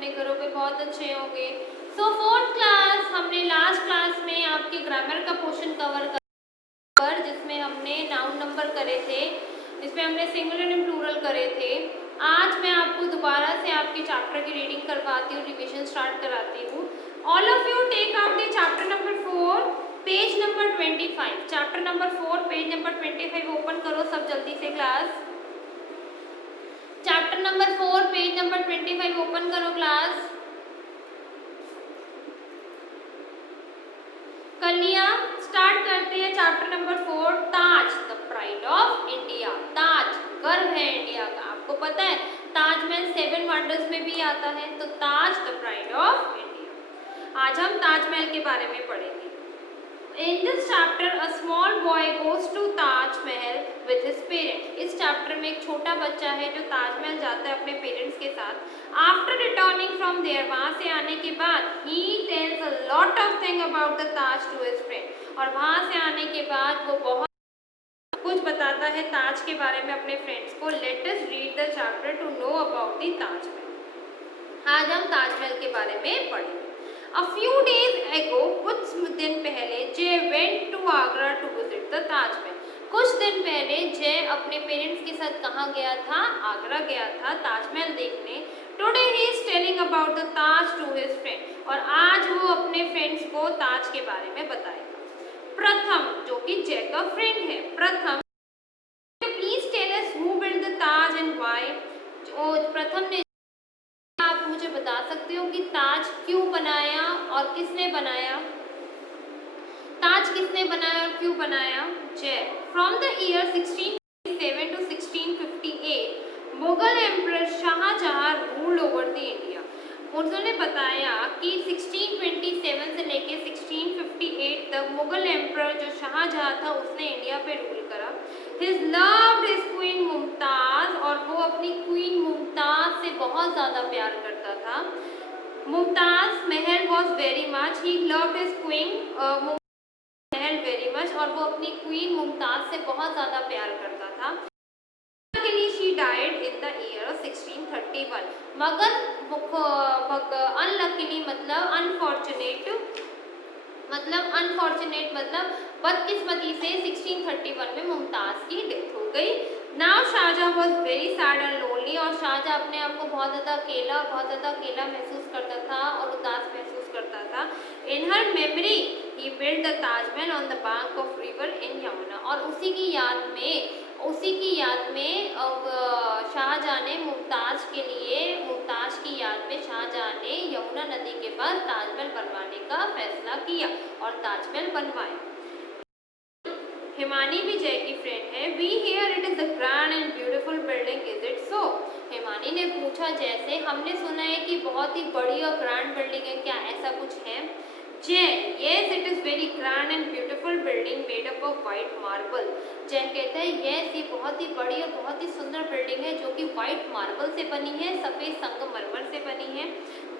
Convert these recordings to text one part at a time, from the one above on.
अपने घरों पे बहुत अच्छे होंगे। सो फोर्थ क्लास, हमने लास्ट क्लास में आपके ग्रामर का पोर्शन कवर कर जिसमें हमने नाउन नंबर करे थे, जिसमें हमने सिंगुलर एंड प्लूरल करे थे। आज मैं आपको दोबारा से आपके चैप्टर की रीडिंग करवाती हूँ, रिविजन स्टार्ट कराती हूँ। All of you take out the chapter number 4 page number 25। Chapter number 4 page number 25 open करो सब जल्दी से class. Chapter number 4 page number 25 open करो क्लास। कर लिया? स्टार्ट करते हैं chapter number 4। Taj the pride of India. Taj गर्व है इंडिया का। आपको पता है ताजमहल 7 वंडर्स में भी आता है, तो ताज द प्राइड ऑफ इंडिया। आज हम ताजमहल के बारे में पढ़ेंगे। In this chapter, a small boy goes to Taj Mahal with his parents. इस चैप्टर में एक छोटा बच्चा है जो ताजमहल जाता है अपने पेरेंट्स के साथ। After returning from there, वहाँ से आने के बाद he tells a lot of things about the Taj to his friend. और वहाँ से आने के बाद वो बहुत कुछ बताता है ताज के बारे में अपने फ्रेंड्स को। Let us read the chapter to know about the Taj Mahal. आज हम ताजमहल के बारे में पढ़ेंगे। A few days ago, कुछ दिन पहले जय went to Agra to visit the Taj Mahal. कुछ दिन पहले जय अपने पेरेंट्स के साथ कहाँ गया था? आगरा गया था ताजमहल देखने। Today he is telling about the Taj to his friend. और आज वो अपने फ्रेंड्स को ताज के बारे में बताएगा। प्रथम, जो कि जय का फ्रेंड है, Pratham please tell us who build the Taj and why. Pratham ने आप मुझे बता सकते हो कि ताज क्यों बनाया और किसने बनाया? ताज किसने बनाया और क्यों बनाया? Jay. From the year 1657 to 1658 Mughal emperor Shah Jahan ruled over the India. उन्होंने बताया कि 1627 से लेके 1658 तक मुगल एम्परर जो शाहजहां था उसने इंडिया पे रूल करा। His loved his queen Mumtaz, और वो अपनी क्वीन मुमताज से बहुत ज़्यादा प्यार करता था। मुमताज Mahal was very much, he loved his queen Mahal very much, और वो अपनी क्वीन मुमताज से बहुत ज़्यादा प्यार करता था। She died in the year of 1631. मगर अनलकीली मतलब अनफॉर्चुनेट मतलब बदकिस्मती से 1631 में मुमताज़ की डेथ हो गई। Now Shah Jahan was very sad and lonely, और शाहजहां अपने आप को बहुत ज़्यादा अकेला महसूस करता था और उदास महसूस करता था। In her memory he build the Taj Mahal on the bank of river in Yamuna, और उसी की याद में शाहजहां ने मुमताज़ की याद में शाहजहां ने यमुना नदी के पास ताजमहल बनवाने का फैसला किया और ताजमहल बनवाया। हिमानी भी जय की फ्रेंड है। We hear it is a grand and beautiful building, is it so? Himani ने पूछा जैसे हमने सुना है कि बहुत ही बड़ी और ग्रैंड बिल्डिंग है, क्या ऐसा कुछ है? जय, yes it is very grand and beautiful building made up of white marble. जय कहता है yes ये बहुत ही बड़ी और बहुत ही सुंदर बिल्डिंग है जो कि white marble से बनी है, सफ़ेद संगमरमर से बनी है।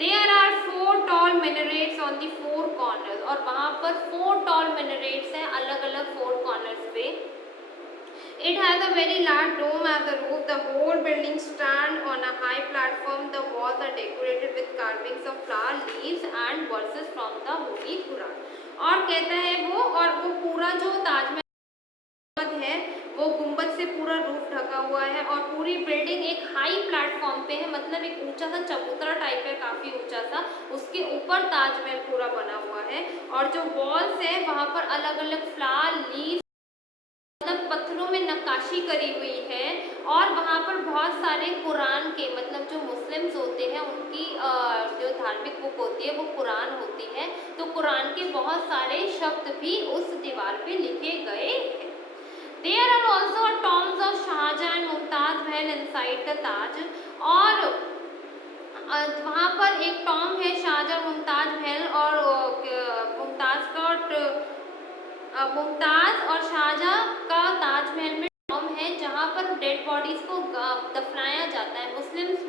There are 4 tall minarets on the 4 corners, और वहाँ पर 4 tall minarets हैं अलग अलग 4 corners पे। It has a very large dome as a roof. The whole building stands on a high platform. The walls are decorated with carvings of flower, leaves and verses from the Holy Quran. और कहता है वो पूरा जो ताजमहल है वो गुंबद से पूरा रूफ ढका हुआ है, और पूरी बिल्डिंग एक हाई प्लेटफॉर्म पे है, मतलब एक ऊंचा सा चबूतरा टाइप है, काफ़ी ऊंचा सा, उसके ऊपर ताजमहल पूरा बना हुआ है। और जो वॉल्स है वहाँ पर अलग अलग फ्लावर, लीव, मतलब पत्थरों में नक्काशी करी हुई है, और वहाँ पर बहुत सारे कुरान के, मतलब जो मुस्लिम्स होते हैं उनकी जो धार्मिक बुक होती है वो कुरान होती है, तो कुरान के बहुत सारे शब्द भी उस दीवार पे लिखे गए हैं। There are also tombs of Shahjahan and मुमताज महल inside the ताज, और वहाँ पर एक टॉम्ब है शाहजहां मुमताज महल और मुमताज और शाहजहां का ताजमहल में टॉम्ब है जहाँ पर डेड बॉडीज को दफनाया जाता है। मुस्लिम्स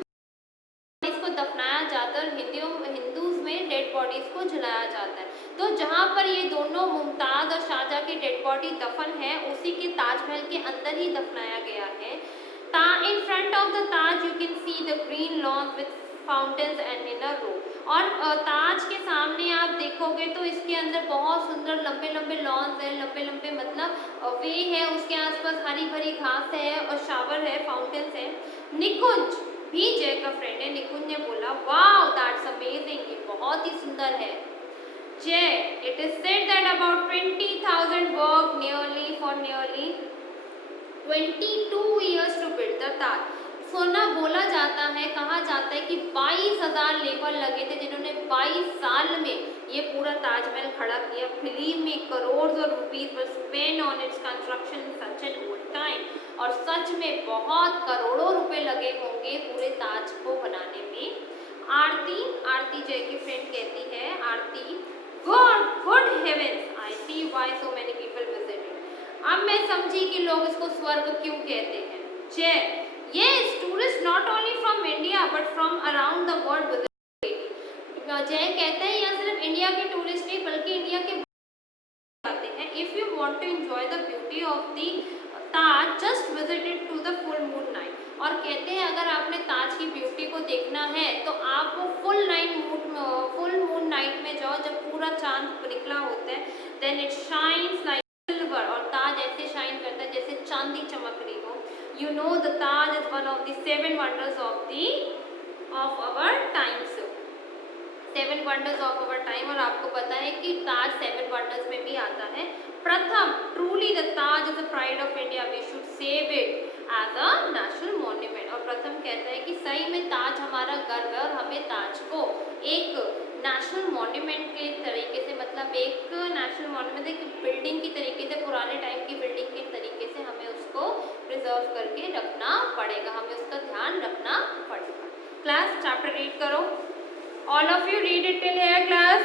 को दफनाया जाता है और हिंदूज में डेड बॉडीज को जलाया जाता है। तो जहाँ पर ये दोनों मुमताज और शाहजहां की डेड बॉडी दफन है उसी के ताजमहल के अंदर ही दफनाया गया है। In front of the Taj you can see the green lawn with fountains and in a row. और ताज के सामने आप देखोगे तो इसके अंदर बहुत सुंदर लंबे लंबे लॉन्स है, लंबे लंबे मतलब वे है, उसके आसपास हरी भरी घास है और शावर है, फाउंटेन्स है। निकुंज भी जय का फ्रेंड है। निकुंज ने बोला वाओ दैट्स अमेजिंग, ये बहुत ही सुंदर है। जय, it is said that about 20,000 work nearly 22 years to build the ताज। सोना बोला जाता है, कहा जाता है कि 22,000 लेबर लगे थे जिन्होंने 22 साल में ये पूरा ताजमहल खड़ा किया। बिलीव मी, करोड़ और रुपीज वर spend on its construction such an old time. और सच में बहुत करोड़ों रुपए लगे होंगे पूरे ताज को बनाने में। आरती जय की फ्रेंड कहती है, Aarti good heavens I see why so many people visit. अब मैं समझी कि लोग इसको स्वर्ग क्यों कहते हैं। जय, yes, tourists not only from India but from around the world visit it। जय कहते हैं यहाँ सिर्फ इंडिया के टूरिस्ट नहीं बल्कि इंडिया के आते हैं। If you want to enjoy the beauty of the Taj, just visit it to the full moon night। और कहते हैं अगर आपने ताज की ब्यूटी को देखना है तो आप वो फुल मून नाइट में जाओ जब पूरा चांद निकला होता है। Then it shines like silver, और ताज ऐसे शाइन करता है जैसे चांदी चमक रही हो। You know the Taj is one of the 7 wonders of our times, 7 wonders of our time. और आपको पता है कि ताज 7 वंडर्स में भी आता है। Pratham, truly the Taj is the pride of India, we should save it as a national monument. और प्रथम कहता है कि सही में ताज हमारा गर्व है और हमें ताज को एक नेशनल मॉन्यूमेंट के तरीके से, मतलब एक नेशनल मॉन्यूमेंट एक बिल्डिंग की तरीके से, पुराने टाइम की बिल्डिंग के तरीके से हमें उसको प्रिजर्व करके रखना पड़ेगा, हमें उसका ध्यान रखना पड़ेगा। क्लास चैप्टर रीड करो। All of you read it till here class.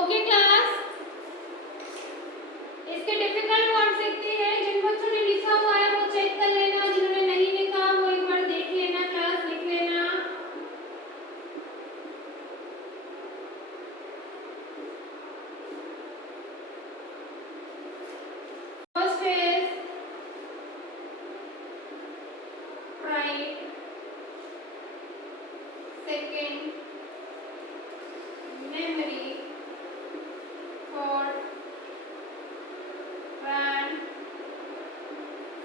Okay class, इसके डिफिकल्ट वर्ड लिखते हैं। जिन बच्चों ने लिखा हुआ है वो चेक कर लेना, जिन्होंने नहीं लिखा वो एक बार देख लेना, क्लास लिख लेना। First is pride, second memory, third brand,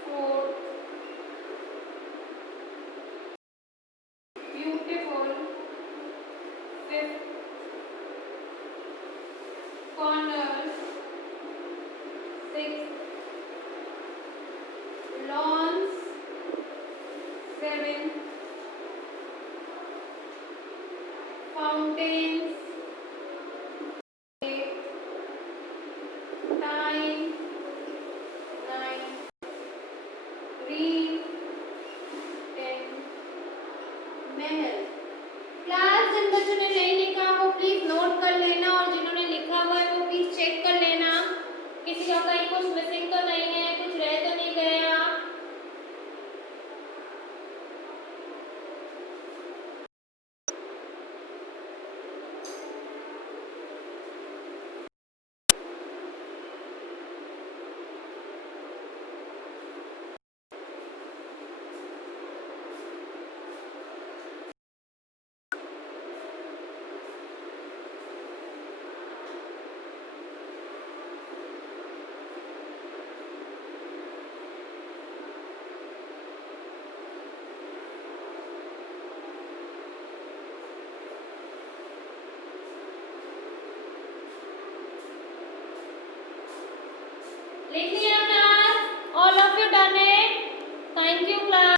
fourth beautiful, fifth corners, sixth lawns, seventh fountains, time, 9, green, 10, महल। क्लास, जिन बच्चों ने नहीं लिखा वो प्लीज नोट कर लेना, और जिन्होंने लिखा हुआ है वो प्लीज चेक कर लेना किसी का कहीं कुछ मिसिंग तो नहीं है, कुछ रह तो नहीं गया। लिख लिया?